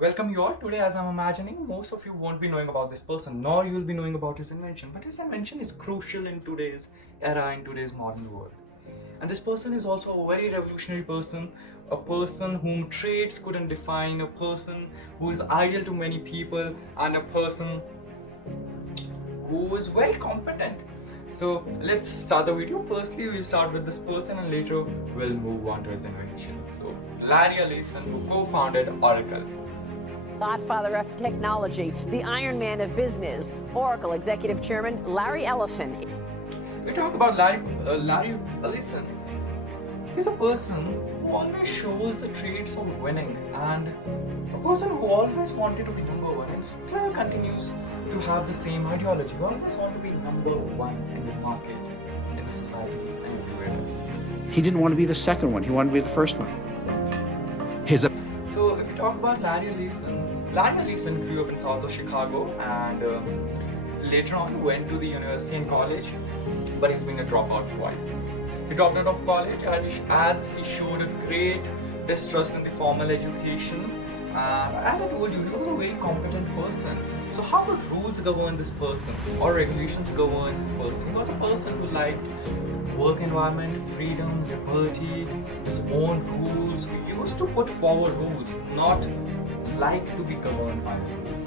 Welcome you all. Today, as I'm imagining, most of you won't be knowing about this person, nor you'll be knowing about his invention. But his invention is crucial in today's era, in today's modern world. And this person is also a very revolutionary person, a person whom trades couldn't define, a person who is ideal to many people, and a person who is very competent. So let's start the video. Firstly, we'll start with this person and later we'll move on to his invention. So Larry Ellison, who co-founded Oracle. Godfather of technology, the Iron Man of business, Oracle Executive Chairman Larry Ellison. We talk about Larry Ellison. He's a person who always shows the traits of winning and a person who always wanted to be number one and still continues to have the same ideology. You always want to be number one in the market, in the society, and everywhere else. He didn't want to be the second one. He wanted to be the first one. So if we talk about Larry Ellison grew up in south of Chicago and later on went to the university and college, but he's been a dropout twice. He dropped out of college as he showed a great distrust in the formal education. As I told you, he was a very competent person. So how would rules govern this person or regulations govern this person? He was a person who liked work environment, freedom, liberty, his own rules. He used to put forward rules, not like to be governed by rules.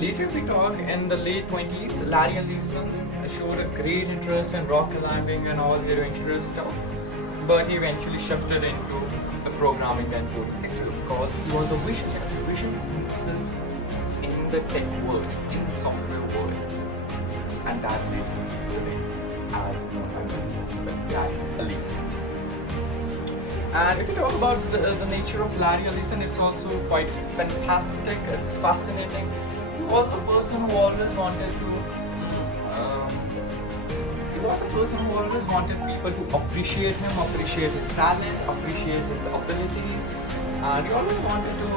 Later we talk in the late 20s, Larry Ellison showed a great interest in rock climbing and all the adventurous stuff, but he eventually shifted into the programming and coding sector because he was a vision himself in the tech world, in the software world, and that made him today as known as Larry Ellison. And if you talk about the nature of Larry Ellison, it's also quite fantastic, it's fascinating. He was a person who always wanted people to appreciate him, appreciate his talent, appreciate his abilities, and he always wanted to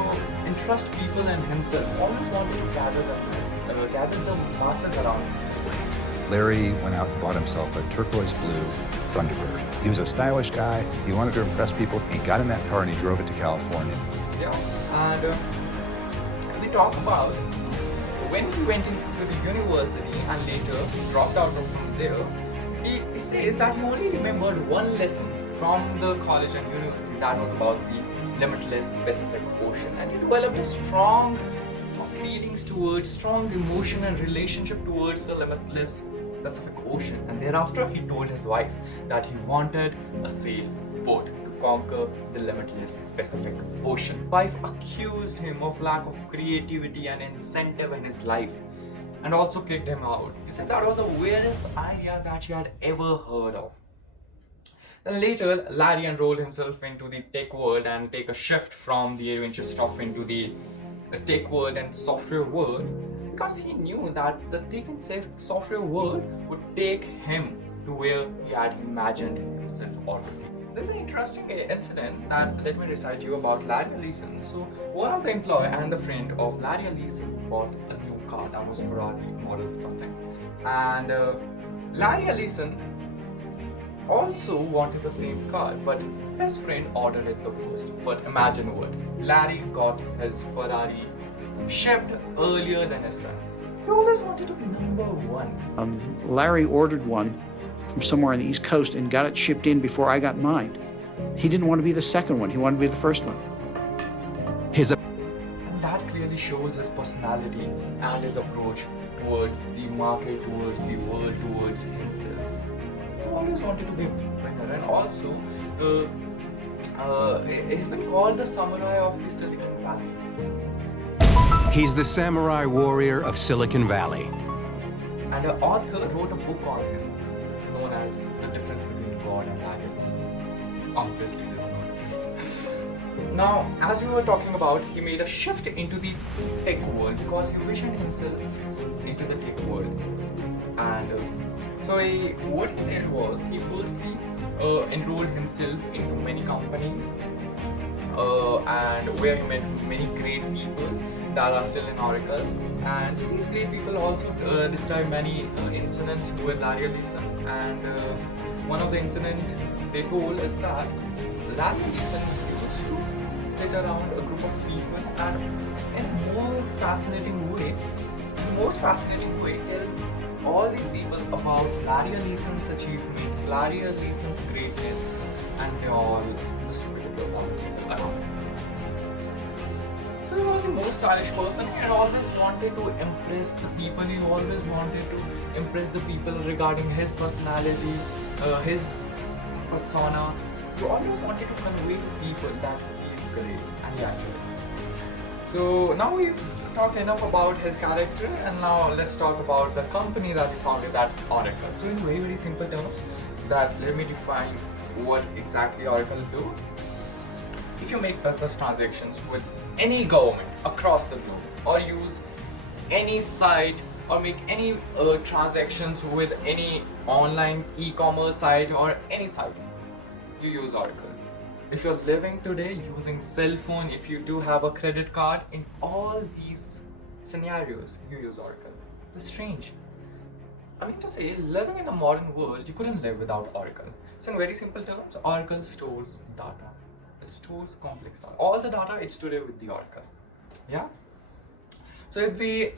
entrust people in himself, always wanted to gather the masses around himself. Larry went out and bought himself a turquoise blue Thunderbird. He was a stylish guy. He wanted to impress people. He got in that car and he drove it to California. Yeah, and we talk about when he went into the university and later dropped out from there. He says that he only remembered one lesson from the college and university that was about the limitless Pacific Ocean, and he developed a strong feelings towards, strong emotion and relationship towards the limitless Pacific Ocean. And thereafter he told his wife that he wanted a sailboat to conquer the limitless Pacific Ocean. Wife accused him of lack of creativity and incentive in his life and also kicked him out. He said that was the weirdest idea that she had ever heard of. Then later, Larry enrolled himself into the tech world and take a shift from the adventure stuff into the tech world and software world because he knew that the tech and software world would take him to where he had imagined himself already. There's an interesting incident that let me recite you about Larry Ellison. So one of the employee and the friend of Larry Ellison bought a new car that was Ferrari model something, and Larry Ellison also wanted the same car, but his friend ordered it the first. But imagine what, Larry got his Ferrari shipped earlier than his friend. He always wanted to be number one. Larry ordered one from somewhere on the East Coast and got it shipped in before I got mine. He didn't want to be the second one. He wanted to be the first one. And that clearly shows his personality and his approach towards the market, towards the world, towards himself. He always wanted to be a winner, and also he's been called the samurai of the Silicon Valley. He's the samurai warrior of Silicon Valley. And an author wrote a book on him known as The Difference Between God and Idealist. Obviously, there's no difference. Now, as we were talking about, he made a shift into the tech world because he visioned himself into the tech world. And so what he did was, he firstly enrolled himself into many companies and where he met many great people that are still in Oracle. And so these great people also describe many incidents with Larry Ellison. And one of the incidents they told is that Larry Ellison used to sit around a group of people fascinating way, the most fascinating way, tell all these people about Larry Ellison's achievements, Larry Ellison's greatness, and they all the stupid people around. So he was the most stylish person. He had always wanted to impress the people. He always wanted to impress the people regarding his personality, his persona. He always wanted to convey to people that he is great, and he actually is. So now we've talked enough about his character, and now let's talk about the company that he founded, that's Oracle. So in very, very simple terms, let me define what exactly Oracle do. If you make business transactions with any government across the globe, or use any site, or make any transactions with any online e-commerce site or any site, you use Oracle. If you're living today using cell phone, if you do have a credit card, in all these scenarios, you use Oracle. It's strange. I mean to say, living in the modern world, you couldn't live without Oracle. So in very simple terms, Oracle stores data. It stores complex data. All the data, it's today with the Oracle. Yeah? So if we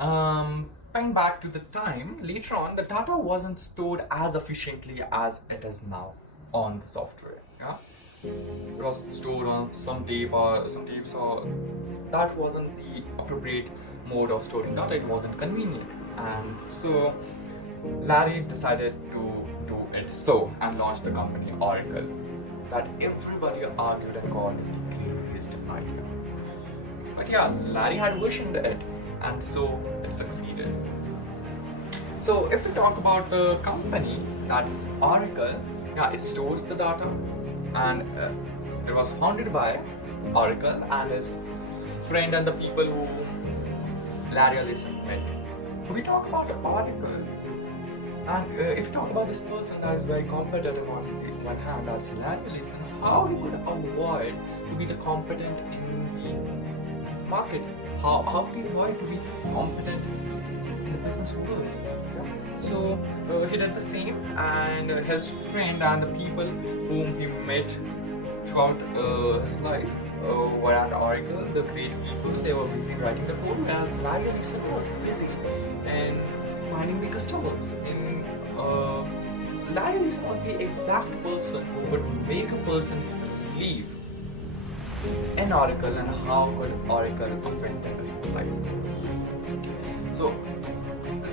ping back to the time, later on, the data wasn't stored as efficiently as it is now on the software. Yeah? It was stored on some tape or some tapes, or that wasn't the appropriate mode of storing data. It wasn't convenient, and so Larry decided to do it so and launched the company Oracle, that everybody argued and called it the craziest idea. But yeah, Larry had visioned it, and so it succeeded. So if we talk about the company, that's Oracle, yeah, it stores the data, and it was founded by Oracle and his friend and the people who Larry Ellison met. We talk about Oracle, and if you talk about this person that is very competitive on the one hand, that's Larry Ellison, how he could avoid to be the competent in the market? How could he avoid to be competent in the business world? So he did the same, and his friend and the people whom he met throughout his life were at Oracle, the great people. They were busy writing the code, whereas Larry Ellison was busy in finding the customers. Larry Ellison was the exact person who would make a person believe in Oracle and how could Oracle affect their business life. So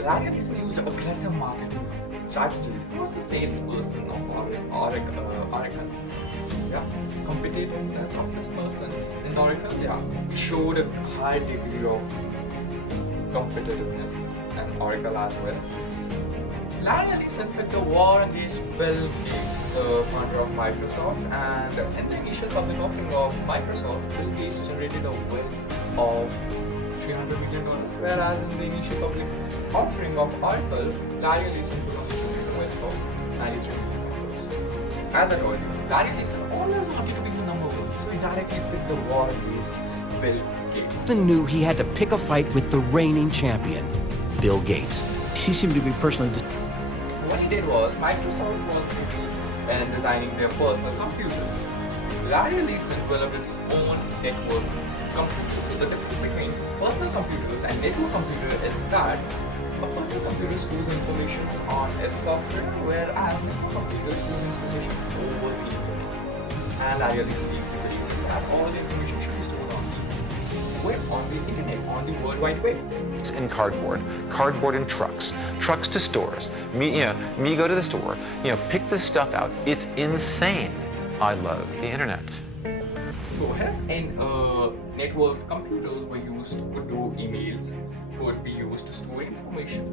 Larry Ellison used aggressive marketing strategies. He was the salesperson of Oracle. Yeah, competitiveness of this person in Oracle, yeah, showed a high degree of competitiveness in Oracle as well. Larry Ellison picked a war against Bill Gates, the founder of Microsoft, and in the initial public offering of Microsoft, Bill Gates generated a wealth of $300 million, whereas in the initial public offering of Oracle, Larry Ellison could only generate a wealth of $93 million. As I told you, Larry Ellison always wanted to be the number one, so he directly picked the war against Bill Gates. Ellison knew he had to pick a fight with the reigning champion, Bill Gates. He seemed to be personally What he did was, Microsoft was busy in designing their personal computers. Larry Ellison developed its own network computer. So the difference between personal computers and network computer is that a personal computer stores information on its software, whereas network computers store information over the internet. And Larry Ellison vision is that all the information should be stored on the web, on the internet, on the World Wide Web. And cardboard in trucks to stores. Me go to the store, pick this stuff out. It's insane. I love the internet. So his network computers were used to do emails, could be used to store information.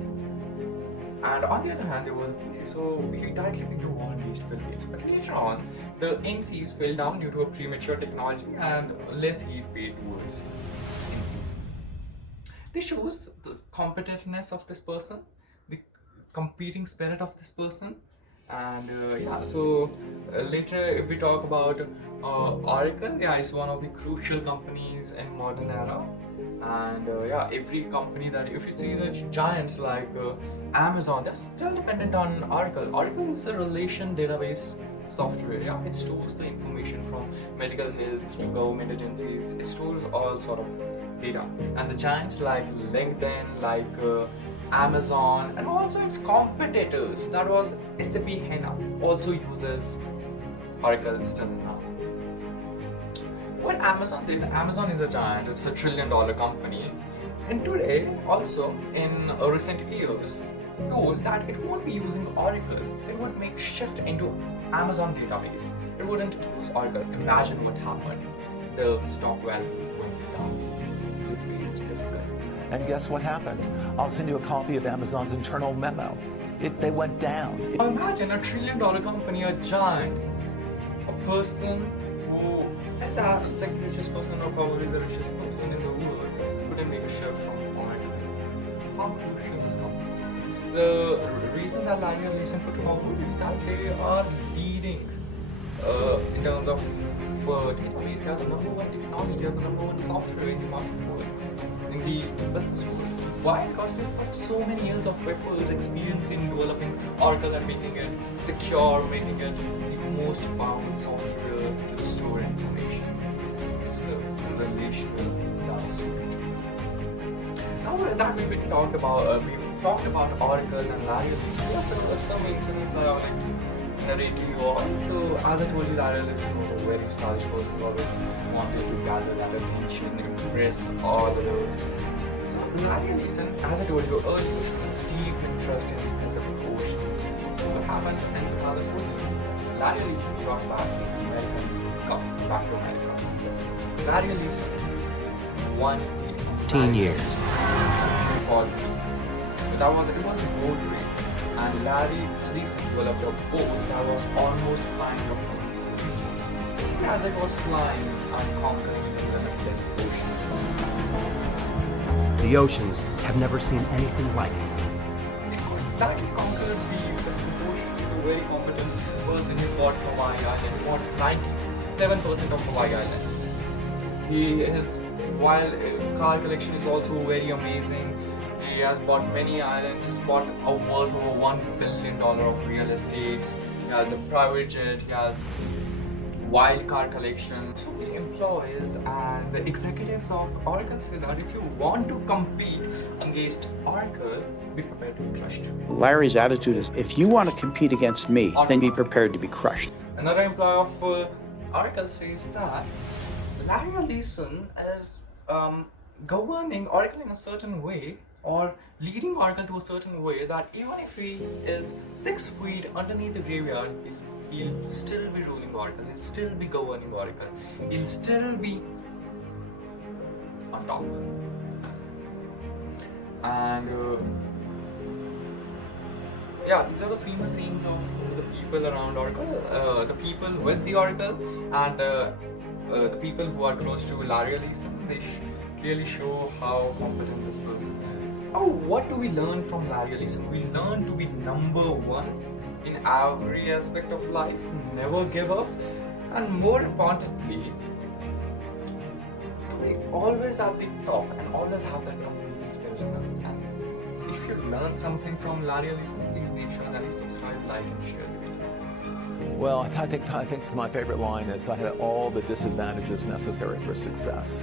And on the other hand, there were the PCs, so he directly picked a war against Bill Gates. But later on, the NCs fell down due to a premature technology and less heat paid towards NCs. This shows the competitiveness of this person, the competing spirit of this person. And later if we talk about Oracle, yeah, it's one of the crucial companies in modern era. And every company that, if you see the giants like Amazon, they're still dependent on Oracle. Oracle is a relation database software. Yeah, it stores the information from medical health to government agencies. It stores all sort of data. And the giants like LinkedIn, like Amazon, and also its competitors, that was SAP HANA, also uses Oracle still now. What Amazon did, Amazon is a giant, it's $1 trillion company, and today also in recent years told that it won't be using Oracle, it would make shift into Amazon database. It wouldn't use Oracle. Imagine what happened. The stock value went down. You faced difficulty. And guess what happened? I'll send you a copy of Amazon's internal memo. They went down. Imagine a $1 trillion company, a giant, a person who is the second richest person or probably the richest person in the world couldn't make a shift from Oracle. How crucial this company is. The reason that Larry and Ellison put forward is that they are leading in terms of database. They are the #1 technology, they are the #1 software in the market world, in the business world. Why? Because they've put so many years of effort, experience in developing Oracle and making it secure, making it the most powerful software to store information. It's the relational data storage. Now that we've talked about Oracle and Larry Ellison, there are some incidents that I would like to narrate to you all. So as I told you, Larry Ellison was a very stylish person who always wanted to gather that attention, impress all the world. So Larry Ellison, as I told you earlier, showed a deep interest in the Pacific Ocean. So what happened in 2014? Larry Ellison brought back the American Cup back to America. Larry Ellison won 15 years. It was a boat race, and Larry Ellison developed a boat that was almost flying up the moon. Seen as it was flying and conquering the limitless ocean. The oceans have never seen anything like it. Larry conquered the Pacific Ocean. He's a very competent person. He bought Hawaii Island. He bought 97% of Hawaii Island. While car collection is also very amazing. He has bought many islands. He's bought a worth over $1 billion of real estate. He has a private jet. He has wild car collection. So the employees and the executives of Oracle say that if you want to compete against Oracle, be prepared to be crushed. Larry's attitude is, if you want to compete against me, then be prepared to be crushed. Another employee of Oracle says that Larry Ellison is governing Oracle in a certain way, or leading Oracle to a certain way, that even if he is 6 feet underneath the graveyard, he'll still be ruling Oracle, he'll still be governing Oracle, he'll still be on top. And yeah, these are the famous sayings of the people around Oracle, the people with the Oracle, and the people who are close to Larry Ellison. They clearly show how competent this person is. Now, what do we learn from Larry Ellison? We learn to be #1 in every aspect of life, never give up, and more importantly, to be always at the top and always have that community spirit in us. And if you learn something from Larry Ellison, please make sure that you subscribe, like, and share the video. Well, I think my favorite line is, I had all the disadvantages necessary for success.